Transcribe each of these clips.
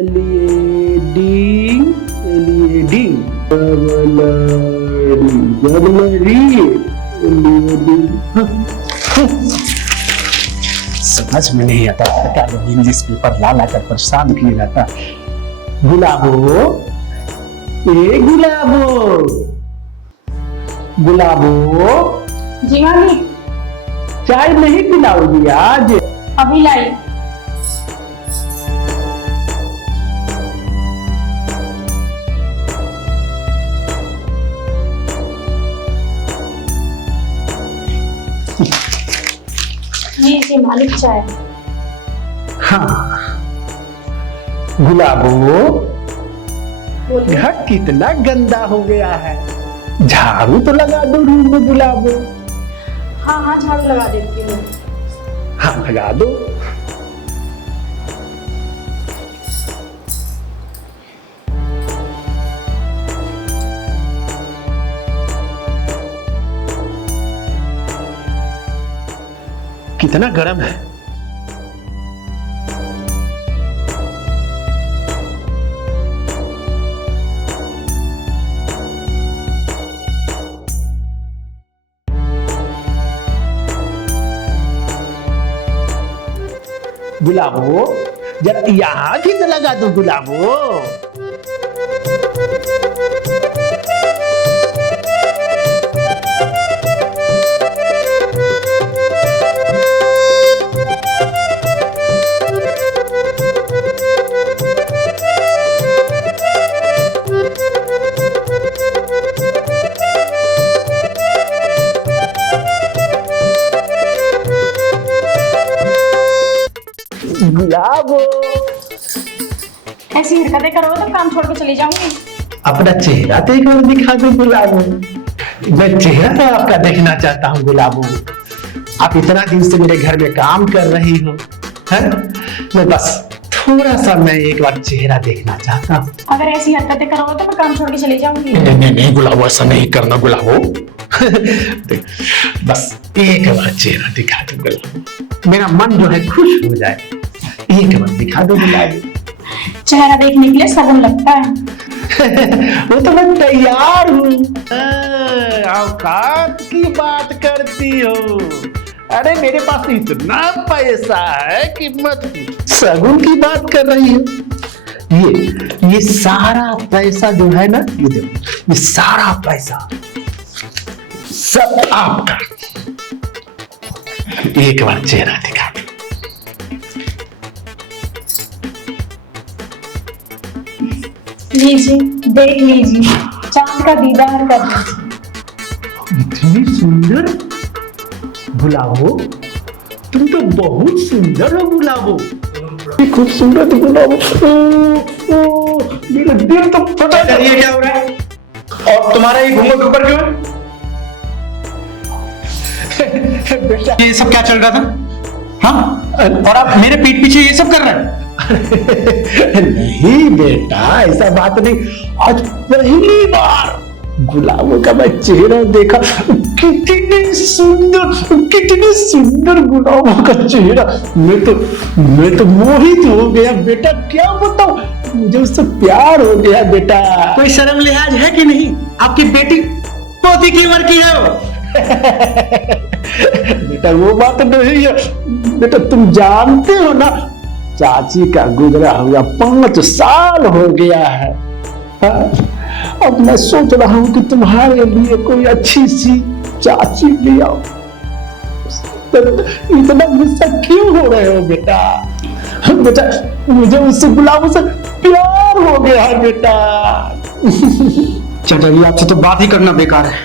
एलिएडी समझ में नहीं आता क्या लोग इंग्लिश पेपर ला ला कर परेशान किए जाता। गुलाबो, ए गुलाबो, गुलाबो जी मामी। चाय नहीं पिलाओगी आज? अभी लाई। जी मालिक चाय। हाँ गुलाबो, घर कितना गंदा हो गया है, झाड़ू तो लगा दो रूम में गुलाबो। हाँ हाँ झाड़ू लगा देती हूँ। हाँ लगा दो। कितना गर्म है। गुलाबो जरा यहाँ भी तो लगा दो गुलाबो। गुलाबो ऐसी हरकतें करो तो काम छोड़ के चली जाऊंगी। अपना चेहरा तो एक बार दिखा दो गुलाबो। मैं चेहरा तो आपका देखना चाहता हूँ गुलाबो। आप इतना दिन से मेरे घर में काम कर रही हो, है? मैं बस थोड़ा सा मैं एक बार चेहरा देखना चाहता हूँ। अगर ऐसी हरकतें करोगे तो मैं काम छोड़ के चली जाऊंगी। नहीं गुलाबो, ऐसा नहीं करना गुलाबो। बस एक बार चेहरा दिखा दो गुलाबो, मेरा मन जो है खुश हो जाए। एक बार दिखा दो गुलाबो। चेहरा देखने के लिए शगुन लगता है। वो तो मैं तैयार हूँ। औकात की बात करती हो। अरे मेरे पास इतना पैसा है कि मत, शगुन की बात कर रही हो। ये सारा पैसा जो है ना, ये देखो, ये सारा पैसा सब आपका। एक बार चेहरा दिखा दो। लीजिए देख लीजिए, चांद का दीदार कर लीजिए। इतनी सुंदर गुलाबो, तुम तो बहुत सुंदर हो गुलाबो। खूबसूरत गुलाबो। मेरा दिल तो फटा। ये क्या हो रहा है? और तुम्हारा ये घूंघट ऊपर क्यों है? बेटा ये सब क्या चल रहा था? हाँ, और आप मेरे पीठ पीछे ये सब कर रहे हैं? नहीं बेटा, ऐसा बात नहीं। आज पहली बार गुलाबो का मैं चेहरा देखा। कितनी सुंदर गुलाबो का चेहरा। मैं तो मोहित हो गया बेटा। क्या बताऊं, मुझे उससे प्यार हो गया बेटा। कोई शर्म लिहाज है कि नहीं? आपकी बेटी पोती की उम्र की है वो। बेटा वो बात नहीं है बेटा, तुम जानते हो ना, चाची का गुजरा हुआ 5 साल हो गया है। हाँ? अब मैं सोच रहा हूँ कि तुम्हारे लिए कोई अच्छी सी चाची ले आओ। तो इतना गुस्सा क्यों हो रहे हो बेटा? बेटा मुझे उससे गुलाबो से प्यार हो गया है बेटा। चाचा जी आपसे तो बात ही करना बेकार है।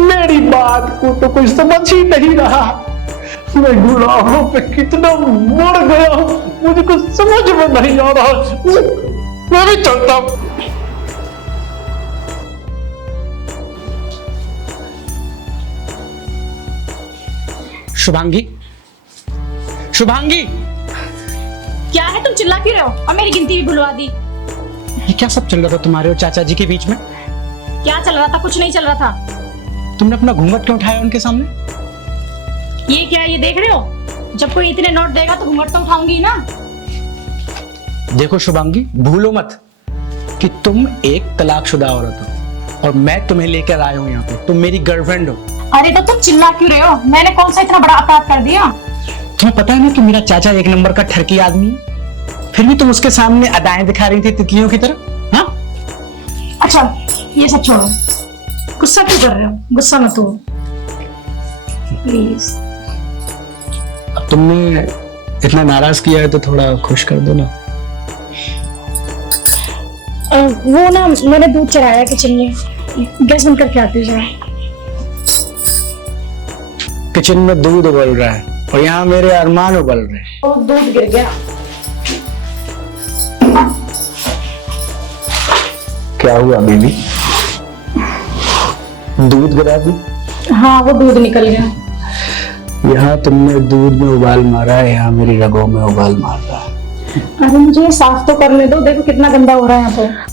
मेरी बात को तो कोई समझ ही नहीं रहा। मैं गुलाबों पे कितना मर गया हूँ, मुझे कुछ समझ में नहीं आ रहा। मैं भी चलता हूँ। शुभांगी, शुभांगी, क्या है, तुम चिल्ला क्यों रहे हो? और मेरी गिनती भी भुलवा दी। ये क्या सब चल रहा था तुम्हारे और चाचा जी के बीच में? क्या चल रहा था? कुछ नहीं चल रहा था। तुमने अपना घूंघट क्यों उठाया उनके सामने? ये क्या है, ये देख रहे हो? जब कोई इतने नोट देगा तो घूंघट तो उठाऊंगी ना। देखो शुभांगी, भूलो मत कि तुम एक तलाकशुदा औरत हो और मैं तुम्हें लेकर आया हूँ यहाँ पे। तुम मेरी गर्लफ्रेंड हो। अरे तो तुम चिल्ला क्यों रहे हो? मैंने कौन सा इतना बड़ा अपराध कर दिया? तुम्हें पता है ना कि मेरा चाचा एक नंबर का ठरकी आदमी है, फिर भी तुम उसके सामने अदाएं दिखा रही थी तितलियों की तरह। हाँ अच्छा ये सब छोड़ो, गुस्सा क्यों कर रहे हो? गुस्सा मत हो प्लीज। अब तुमने इतना नाराज किया है तो थोड़ा खुश कर दो ना। वो ना मैंने दूध चढ़ाया किचन में, गैस बंद करके आती हूँ जरा। किचन में दूध उबल रहा है और यहाँ मेरे अरमान उबल रहे हैं। वो दूध गिर गया। क्या हुआ बेबी? दूध गिरा दी? हाँ वो दूध निकल गया। यहाँ तुमने दूध में उबाल मारा है, यहाँ मेरी रगों में उबाल मार रहा है। अरे मुझे ये साफ तो करने दो, देखो कितना गंदा हो रहा है यहाँ पे।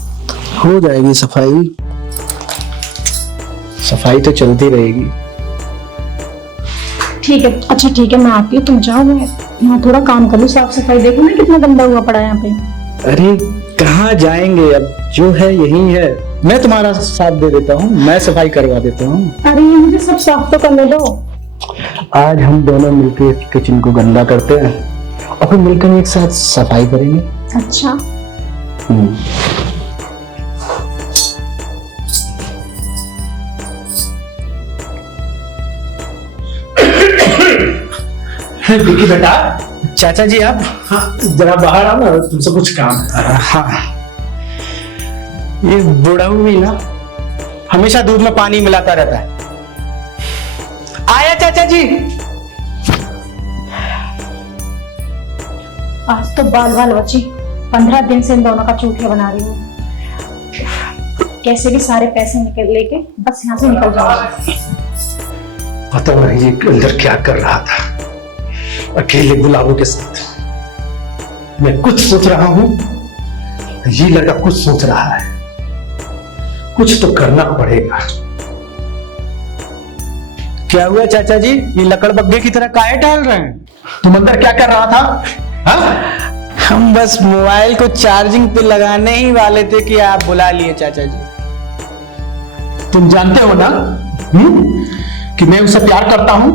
हो जाएगी सफाई, सफाई तो चलती रहेगी। ठीक है, अच्छा ठीक है, मैं आती हूँ, तुम जाओ, मैं यहाँ थोड़ा काम कर लूँ, साफ सफाई। देखो ना कितना गंदा हुआ पड़ा है यहाँ पे। अरे कहाँ जाएंगे, अब जो है यही है। मैं तुम्हारा साथ दे देता हूँ, मैं सफाई करवा देता हूँ। अरे ये मुझे सब साफ तो करने दो। आज हम दोनों मिलकर किचन को गंदा करते हैं और फिर मिलकर एक साथ सफाई करेंगे। अच्छा देखिए बेटा, चाचा जी आप हाँ जरा बाहर आओ ना, तुमसे कुछ काम है। हाँ ये बुढ़ऊ भी ना हमेशा दूध में पानी मिलाता रहता है। आया चाचा जी। आज तो बाल बाल बची, 15 दिन से इन दोनों का चूतिया बना रही हूँ। कैसे भी सारे पैसे निकल लेके बस यहाँ से निकल जाऊंगी। पता नहीं ये अंदर क्या कर रहा था अकेले गुलाबों के साथ। मैं कुछ सोच रहा हूं, ये लड़का कुछ सोच रहा है। कुछ तो करना पड़ेगा। क्या हुआ चाचा जी, ये लकड़ बग्गे की तरह काहे टहल रहे हैं? तुम अंदर क्या कर रहा था? हाँ? हम बस मोबाइल को चार्जिंग पे लगाने ही वाले थे कि आप बुला लिए चाचा जी। तुम जानते हो ना कि मैं उससे प्यार करता हूं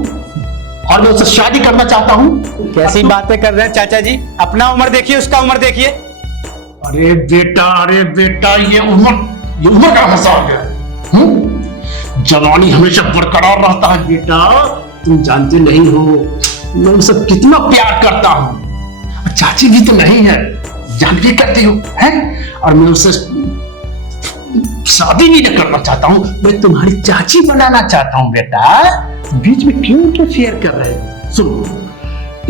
और मैं उससे शादी करना चाहता हूं। कैसी बातें कर रहे हैं चाचा जी, अपना उम्र देखिए, उसका उम्र देखिए। अरे बेटा ये उम्र का हिसाब है। जवानी हमेशा बरकरार रहता है बेटा, तुम जानते नहीं हो मैं उससे कितना प्यार करता हूं। चाची भी तो नहीं है, जान के करती हो है, और मैं उससे शादी भी नहीं करना चाहता हूं, मैं तुम्हारी चाची बनाना चाहता हूं। बेटा बीच में क्यों इंटरफेयर कर रहे हो? सुनो,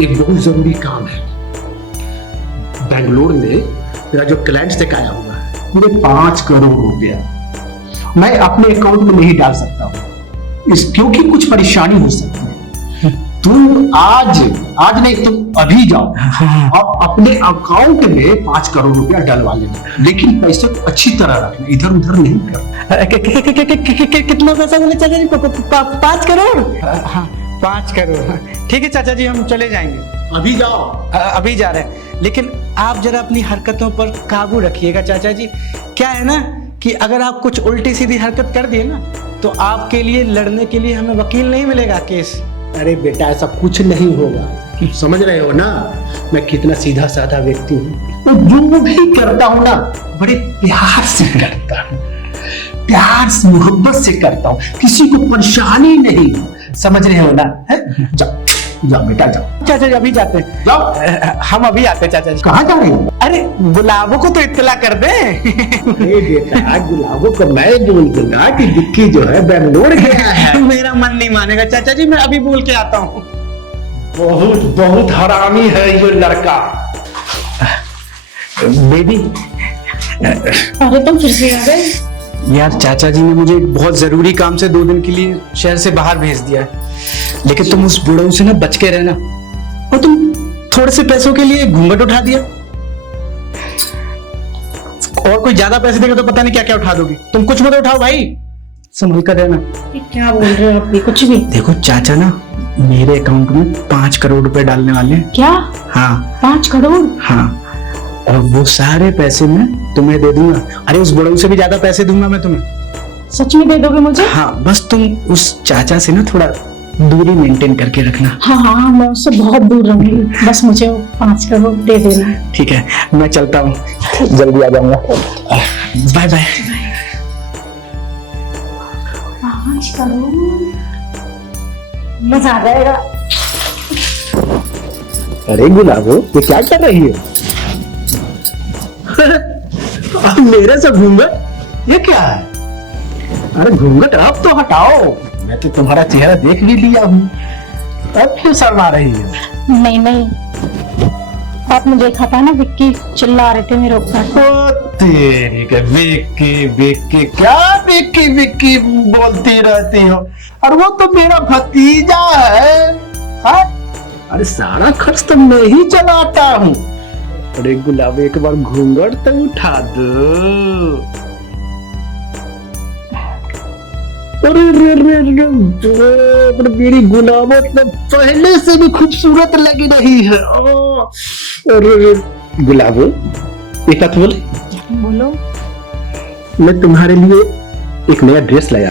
एक बहुत जरूरी काम है। बेंगलोर में मेरा जो क्लाइंट से आया हुआ है, पूरे 5 करोड़ रुपया मैं अपने अकाउंट में नहीं डाल सकता हूं, क्योंकि कुछ परेशानी हो सकती है। तुम आज नहीं, तुम अभी जाओ और अपने अकाउंट में 5 करोड़ रुपया डलवा लेना, लेकिन पैसे को अच्छी तरह रखना, इधर उधर नहीं करना। कितना पैसा बोले चाचा जी? 5 करोड़? हाँ 5 करोड़। ठीक है चाचा जी, हम चले जाएंगे। अभी जाओ? अभी जा रहे हैं, लेकिन आप जरा अपनी हरकतों पर काबू रखिएगा चाचा जी। क्या है ना कि अगर आप कुछ उल्टी सीधी हरकत कर दिए ना, तो आपके लिए लड़ने के लिए हमें वकील नहीं मिलेगा, केस। अरे बेटा ऐसा कुछ नहीं होगा, समझ रहे हो ना मैं कितना सीधा साधा व्यक्ति हूँ। मैं जो भी करता हूँ ना बड़े प्यार से करता हूँ, प्यार से मोहब्बत से करता हूँ, किसी को परेशानी नहीं, समझ रहे हो ना? जाओ जाओ बेटा जाओ। चाचा जी अभी जाते हैं, जाओ। हम अभी आते हैं चाचा जी। कहाँ जा रहे हो? अरे गुलाबों को तो इत्तला कर दे। अरे बेटा गुलाबों को मैं बोल दूंगा कि विक्की जो है बेंगलोर गया है। मेरा मन नहीं मानेगा चाचा जी, मैं अभी बोल के आता हूँ। बहुत हरामी है ये लड़का। बेबी अरे तुम फिर से आ गए? यार चाचा जी ने मुझे बहुत जरूरी काम से 2 दिन के लिए शहर से बाहर भेज दिया है, लेकिन तुम उस बुढ़ऊ से ना बच के रहना, और तुम थोड़े से पैसों के लिए घूंघट उठा दिया, और कोई ज्यादा पैसे देगा तो पता नहीं क्या क्या उठा दोगी। तुम कुछ मत उठाओ भाई, संभल कर रहना। क्या बोल रहे हो आप भी? कुछ भी। देखो चाचा ना मेरे अकाउंट में 5 करोड़ रुपए डालने वाले हैं। क्या? हाँ 5 करोड़? हाँ, और वो सारे पैसे मैं तुम्हें दे दूंगा। अरे उस बड़ऊ से भी ज्यादा पैसे दूंगा मैं तुम्हें। सच में दे दोगे मुझे? हाँ, बस तुम उस चाचा से ना थोड़ा दूरी मेंटेन करके रखना। हाँ हाँ, मैं उससे बहुत दूर रहूंगी, बस मुझे वो 5 करोड़ दे देना। ठीक है, मैं चलता हूँ, जल्दी आ जाऊंगा। Bye bye. 5 करोड़, मजा आ जाएगा। अरे गुलाबो, ये क्या कर रही है? अब मेरे से घूंघट, ये क्या है? अरे घूंघट अब तो हटाओ, मैं तो तुम्हारा चेहरा देख भी लिया हूँ, अब क्यों शर्मा रही है? नहीं नहीं, आप मुझे देखा था ना, विक्की चिल्ला रहे थे मेरे ऊपर। ओ तेरी के विक्की विक्की, क्या विक्की विक्की बोलती रहती हो? और वो तो मेरा भतीजा है। हाँ? अरे सारा खर्च तो मैं ही चलाता हूँ। अरे गुलाब, एक बार घूंघट तो उठा दो। अरे मेरी गुलाबो तो पहले से भी खूबसूरत लगी रही है। अरे गुलाबो, एक बात बोले? बोलो। मैं तुम्हारे लिए एक नया ड्रेस लाया।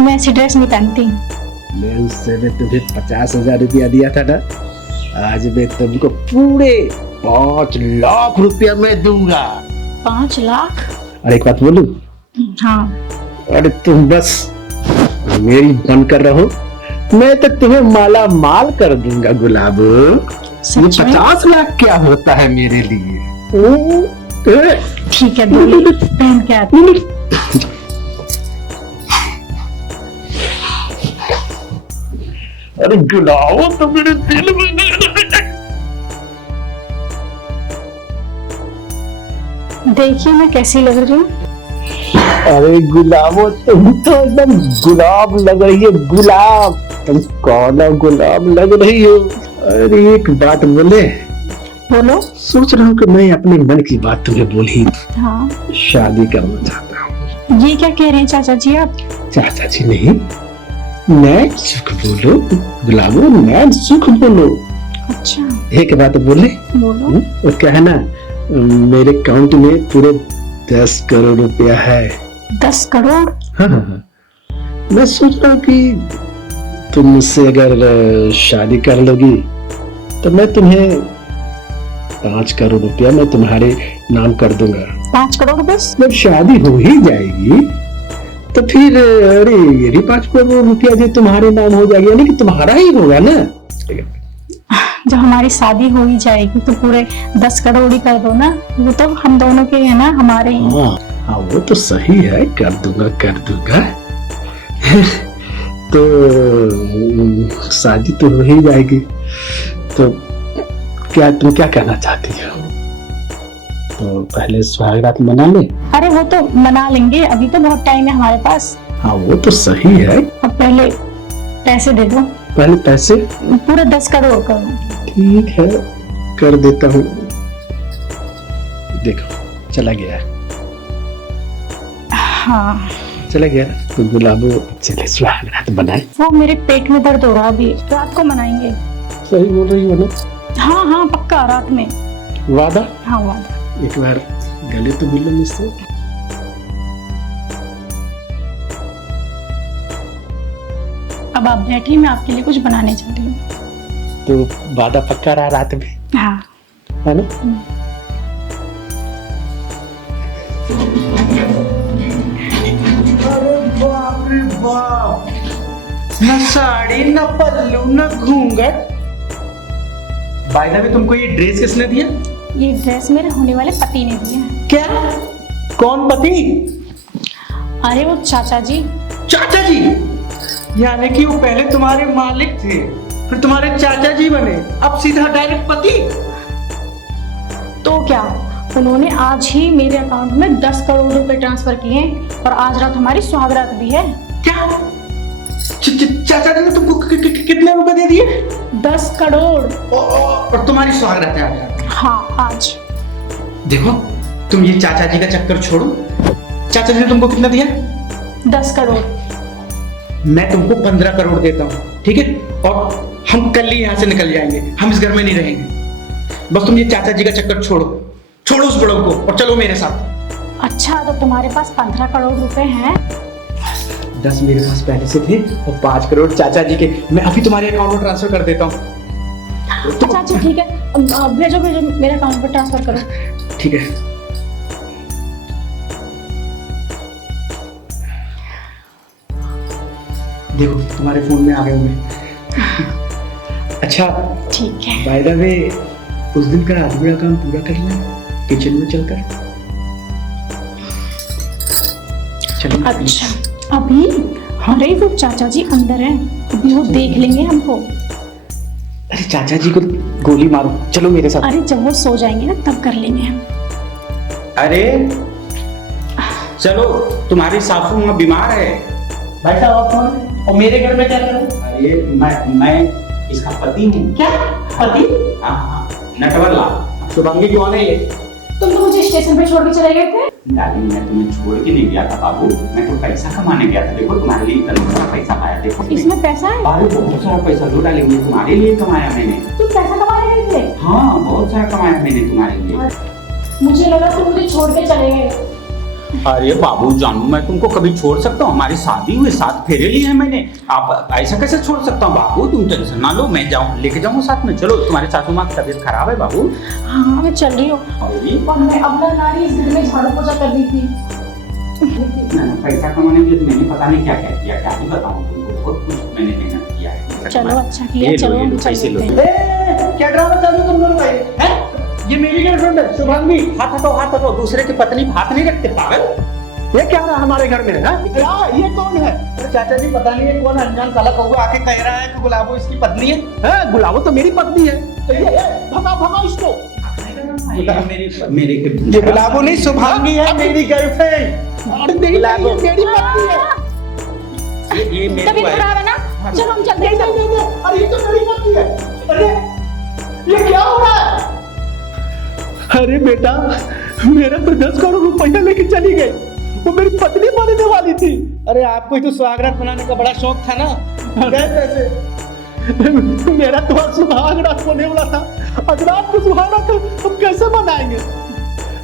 मैं ऐसी ड्रेस नहीं पहनती। मैं उससे मैं तुम्हें 50,000 रुपया दिया था ना, आज मैं तुमको पूरे 5 लाख रुपया मैं दूंगा। 5 लाख? अरे एक बात बोलूं? हाँ। अरे तुम बस मेरी बनकर रहो, मैं तो तुम्हें माला माल कर दूंगा गुलाब। ये सच में? 50 लाख क्या होता है मेरे लिए? ठीक है, बोलो, पहन के आती। अरे गुलाब, तो मेरे दिल में देखिए मैं कैसी लग रही हूँ। अरे गुलाबो, तुम तो एकदम गुलाब लग रही है, गुलाब। तुम कौन गुलाब लग रही हो? अरे एक बात बोले? बोलो। सोच रहा हूँ कि मैं अपने मन की बात तुम्हें बोली। हाँ। शादी करना चाहता हूँ। ये क्या कह रहे हैं चाचा जी आप? चाचा जी नहीं, नैन सुख बोलो गुलाबो, नैन सुख बोलो। अच्छा। एक बात बोले? बोलो। वो क्या है ना, मेरे अकाउंट में पूरे 10 करोड़ रुपया है। 10 करोड़? हाँ हाँ हाँ। मैं सोच रहा हूँ कि तुम मुझसे अगर शादी कर लोगी तो मैं तुम्हें 5 करोड़ रुपया मैं तुम्हारे नाम कर दूंगा। 5 करोड़ बस? जब शादी हो ही जाएगी तो फिर अरे ये भी 5 करोड़ रुपया जो तुम्हारे नाम हो जाएगी, यानी कि तुम्हारा ही होगा ना। जब हमारी शादी हो ही जाएगी तो पूरे 10 करोड़ ही कर दो ना, वो तो हम दोनों के है ना, हमारे ही। हाँ हाँ, वो तो सही है, कर दूंगा कर दूंगा। तो शादी तो हो ही जाएगी, तो क्या तुम क्या कहना चाहती हो? तो पहले सुहागरात मना ले। अरे वो तो मना लेंगे, अभी तो बहुत टाइम है हमारे पास। हाँ वो तो सही है। अब पहले पैसे दे दो। पहले पैसे? पूरे 10 करोड़ कर दो। ठीक है, कर देता हूँ। देखो चला गया। हाँ चला गया। तो गुलाबो चले सुहागरात बनाए। वो मेरे पेट में दर्द हो रहा है, अभी रात को मनाएंगे। सही बोल रही हो ना? हाँ हाँ पक्का, रात में। वादा? हाँ वादा। एक बार गले तो मिलो मुझसे। अब आप बैठिए, मैं आपके लिए कुछ बनाने जा रही हूँ। तो वादा पक्का रहा रात में, हाँ। है ना? अरे बाप रे बाप, न साड़ी न पल्लू न घूंघट। बाय द वे, तुमको ये ड्रेस किसने दिया? ये ड्रेस मेरे होने वाले पति ने दिया है। क्या? कौन पति? अरे वो चाचा जी। चाचा जी? यानी कि वो पहले तुम्हारे मालिक थे, फिर तुम्हारे चाचा जी बने, अब सीधा डायरेक्ट पति? तो क्या, उन्होंने आज ही मेरे अकाउंट में 10 करोड़ रुपए ट्रांसफर किए हैं और आज रात हमारी सुहागरात भी है। क्या? चाचा जी ने तुमको कितने रुपए दे दिए? 10 करोड़। और तुम्हारी सुहागरात है आज? हाँ आज। देखो, तुम ये चाचा जी का चक्कर छोड़ो। चाचा जी ने तुमको कितना दिया? 10 करोड़। मैं तुमको 15 करोड़ देता हूँ, ठीक है? और हम कल ही यहाँ से निकल जाएंगे, हम इस घर में नहीं रहेंगे। बस तुम ये चाचा जी का चक्कर छोड़ो। छोड़ो उस बड़ों को और चलो मेरे साथ। अच्छा, तो तुम्हारे पास 15 करोड़ रुपए हैं? 10 मेरे पास पहले से थे और 5 करोड़ चाचा जी के, मैं अभी तुम्हारे अकाउंट में ट्रांसफर कर देता हूँ। अच्छा अच्छा ठीक है, भेजो भेजो, मेरे अकाउंट पर ट्रांसफर करो। ठीक है। देखो तुम्हारे फोन में आ गए होंगे। अच्छा ठीक है। बाय द वे, उस दिन का अधूरा काम पूरा कर लें किचन में चलकर। चलो। अच्छा अभी? अरे वो चाचा जी अंदर हैं, अभी वो देख लेंगे हमको। अरे चाचा जी को गोली मारो, चलो मेरे साथ। अरे जब वो सो जाएंगे ना तब कर लेंगे हम। अरे चलो, तुम्हारी सासू माँ बीमार है। भाई साहब आप कौन? और मेरे घर में क्या करूं? अरे मैं इसका पति हूँ। क्या पति? हाँ, नटवरला। शुभांगी कौन है ये? तुम तो मुझे स्टेशन पे छोड़ के चले गए थे। डार्लिंग, मैं तुम्हें छोड़ के नहीं गया था बाबू, मैं तो पैसा कमाने गया था। देखो तुम्हारे लिए इतना सारा पैसा आया, देखो इसमें पैसा है? अरे बहुत सारा पैसा लो डार्लिंग, मैं तुम्हारे लिए कमाया मैंने। तुम पैसा कमाने गए थे? हाँ, बहुत सारा कमाया मैंने तुम्हारे लिए। मुझे लगा तुम मुझे छोड़ के चले गए। अरे बाबू जानू, मैं तुमको कभी छोड़ सकता हूँ? हमारी शादी हुई, 7 फेरे लिए हैं मैंने। आप ऐसा कैसे छोड़ सकता हूँ बाबू? तुम टेंशन ना लो, मैं जाऊँ लेके जाऊँ साथ में। चलो, तुम्हारे सासू माँ की तबीयत खराब है बाबू। हाँ मैं चल रही हूँ। अरे और मैं अबला नारी इस घर में झाड़ू पोछा कर रही थी। ना, पैसा कमाने के लिए मैंने पता नहीं क्या क्या किया, क्या ही बताऊँ तुमको। बहुत कुछ मैंने मेहनत किया है। चलो अच्छा किया, चलो हम पैसे लो। चलते हैं। क्या ड्रामा चालू तुम लोग भाई? हैं? ये मेरी गर्लफ्रेंड है शुभांगी। हाथ हटो, हाथ हटो। दूसरे की पत्नी पे हाथ नहीं रखते पागल। ये क्या रहा हमारे घर में? है क्या? ये कौन है? अरे चाचा जी पता नहीं है कौन अनजान काला कौवा आके कह रहा है कि गुलाबो इसकी पत्नी है। हैं? गुलाबो तो मेरी पत्नी है। तो ये भगा भगा इसको। मेरे ये गुलाबो नहीं, शुभांगी है मेरी गर्लफ्रेंड। अरे नहीं, ये मेरी पत्नी है। ये मेरे तबीयत खराब है ना? चलो हम चलते हैं। नहीं, अरे ये तो मेरी पत्नी है। अरे ये क्या हो रहा है? अरे बेटा, मेरा तो 10 करोड़ रुपया लेके चली गई, वो मेरी पत्नी बनने वाली थी। अरे आपको ही तो सुहागरात बनाने का बड़ा शौक था ना? गए पैसे। मेरा तो सुहागरात होने वाला था, अगर आपको सुहागरात हम कैसे बनाएंगे?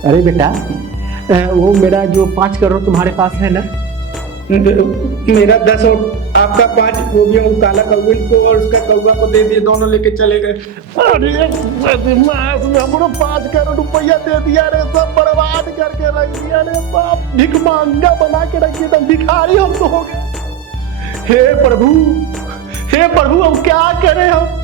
अरे बेटा, वो मेरा जो 5 करोड़ तुम्हारे पास है ना, मेरा 10 और आपका 5, वो भी हम काला कौवे को और उसका कौवा को दे दिए, दोनों लेके चले गए। अरे हमको 5 करोड़ रुपया दे दिया रे, सब बर्बाद करके रख दिया रे बाप। भिख मांगा बना के रख दिया, भिखारी हम तो हो गए। हे प्रभु, हे प्रभु, हम क्या करें? हम